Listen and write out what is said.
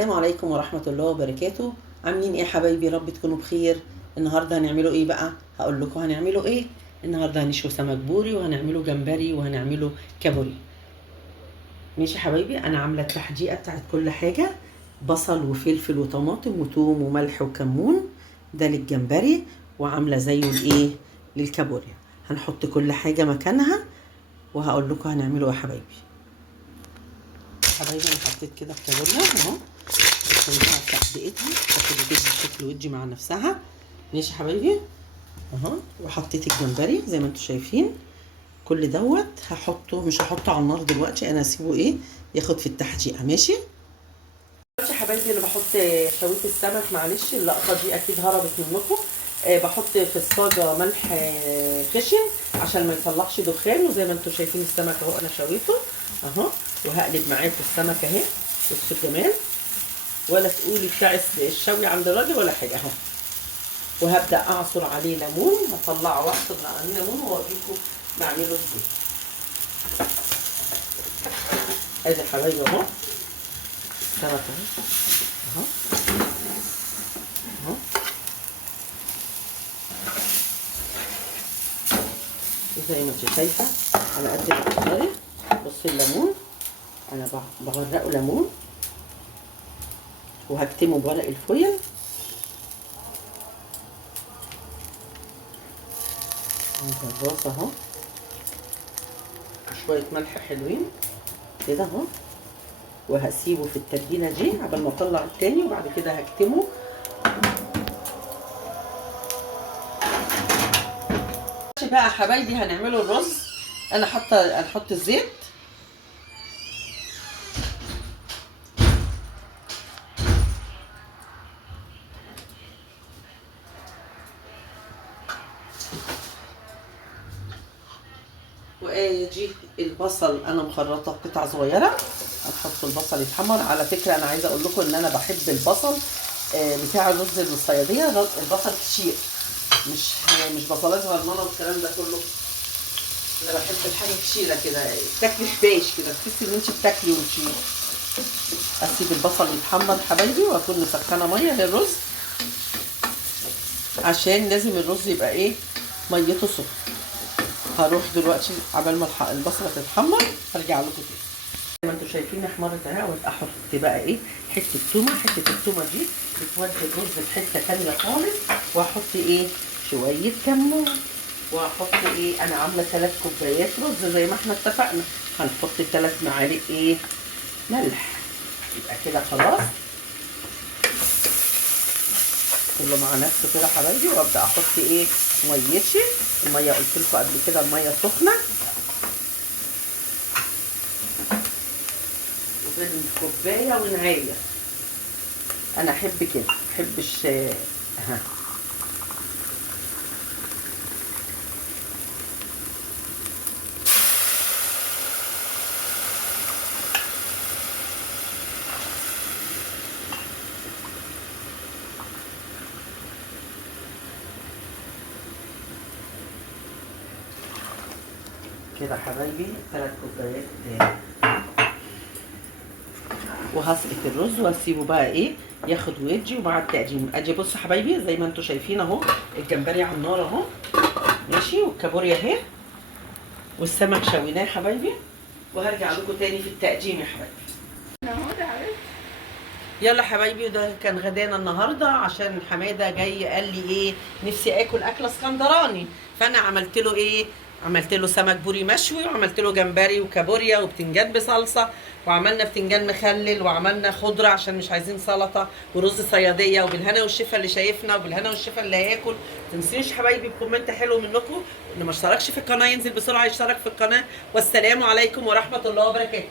السلام عليكم ورحمة الله وبركاته. عاملين ايه يا حبايبي؟ رب تكونوا بخير. النهارده هنعمله ايه بقى؟ هقول لكم هنعمله ايه. النهارده هنشوي سمك بوري وهنعمله جمبري وهنعمله كابوري. ماشي يا حبايبي، انا عامله التحديقه بتاعت كل حاجه: بصل وفلفل وطماطم وتوم وملح وكمون، ده للجمبري، وعامله زيه الايه للكابوريا. هنحط كل حاجه مكانها وهقول لكم هنعمله يا حبايبي. حبايبي انا حطيت كده الكابوريا اهو، بسويها تحديقتها تاخد كده شكل ودي مع نفسها. ماشي يا حبايبي اهو. وحطيت الجمبري زي ما انتم شايفين. كل دوت هحطه، مش هحطه على النار دلوقتي، انا هسيبه ايه ياخد في التحديقه. ماشي يا حبايبي، اللي بحط شوية السمك، معلش اللقطه دي اكيد هربت منكم. بحط في الصاجه ملح خشن عشان ما يطلعش دخان، وزي ما انتم شايفين السمك اهو انا شويته اهو. وهقلب معاكم السمك اهي. بصوا الجمال، ولا تقولي بتاع الشوي عند الراجل ولا حاجه اهو. وهبدا اعصر عليه ليمون، هطلعه واعصر عليه ليمون واوريكم بعمله ازاي. ادي حبايبي اهو السمك اهو اهو. زي ما انت شايفه على قد الكميه. بصي الليمون انا بغرقه ليمون وهكتمه بورق الفويل. الراس اهو، شويه ملح حلوين كده اهو، وهسيبه في التتبيله دي قبل ما اطلع التاني، وبعد كده هكتمه. بقى يا حبايبي هنعمله الرز. انا هنحط الزيت وادي البصل انا مخرطه قطع صغيره. هنحط البصل يتحمر. على فكره انا عايزه اقول لكم ان انا بحب البصل بتاع الرز الصياديه، البصل كتير، مش بصلايه صغننه والكلام ده كله. انا بحب الحاجه كتيره كده، تاكلي حباش كده، تحسي ان انت بتاكلي وانت. اسيب البصل يتحمر حبايبي، واكون مسخنه ميه للرز عشان لازم الرز يبقى ايه ميته سخنه. هروح دلوقتي عبال ما البصله تتحمر هرجع لكم تاني. زي ما انتم شايفين احمرت اهي، احط بقى ايه حته تومه. حته التومه دي بتودي الرز في حته تانيه خالص. واحط ايه شويه كمون، واحط ايه، انا عامله 3 كوبايات رز زي ما احنا اتفقنا. هنحط 3 معالق ايه ملح. يبقى كده خلاص كله مع نفسه كده حبايبي. وابدا احط ايه ميتي. الميه قلت لكم قبل كده الميه سخنه، وبين كوبايه ونهايه. انا احب كده، ما احبش اها. كده حبايبي 3 كوبايات تاني. وهسقط الرز واسيبه بقى ايه ياخد ويدي. ومع التقديم اجي بص حبايبي زي ما انتم شايفين اهو، الجمبري على النار اهو ماشي، والكابوريا اهي، والسمك شويناه حبايبي. وهرجع لكم تاني في التقديم يا حبايبي. يلا حبايبي، وده كان غدانا النهارده عشان حماده جاي قال لي ايه نفسي اكل اكله اسكندراني. فانا عملت له ايه، عملت له سمك بوري مشوي، وعملت له جمبري وكابوريا وبتنجان بصلصه، وعملنا بتنجان مخلل، وعملنا خضره عشان مش عايزين سلطه، ورز صياديه. وبالهنا والشفا اللي شايفنا، وبالهنا والشفا اللي هياكل. تنسيوش حبايبي بكومنت حلو منكم. اللي ما اشتركش في القناه ينزل بسرعه يشترك في القناه. والسلام عليكم ورحمه الله وبركاته.